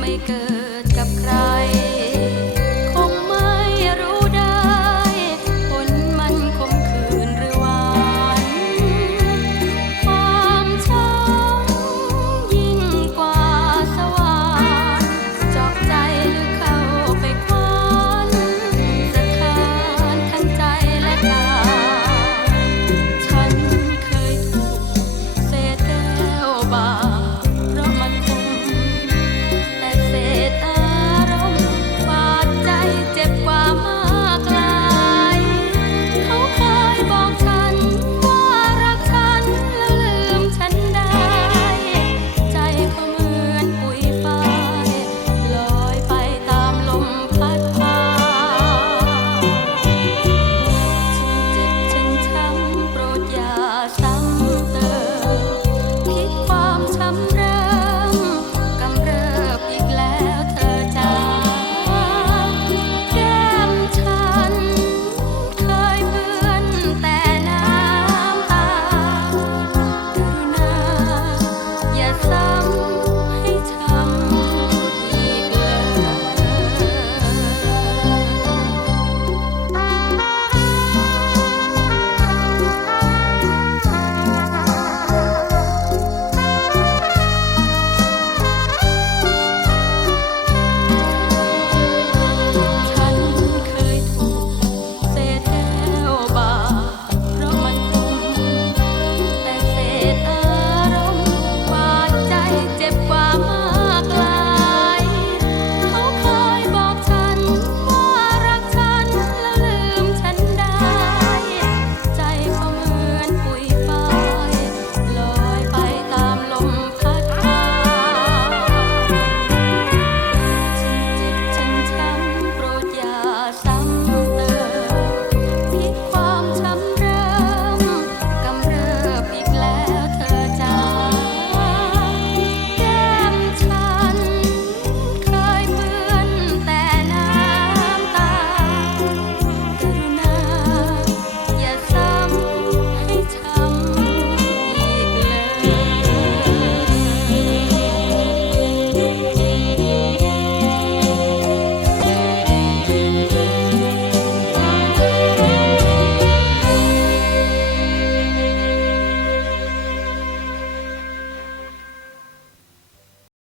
maker.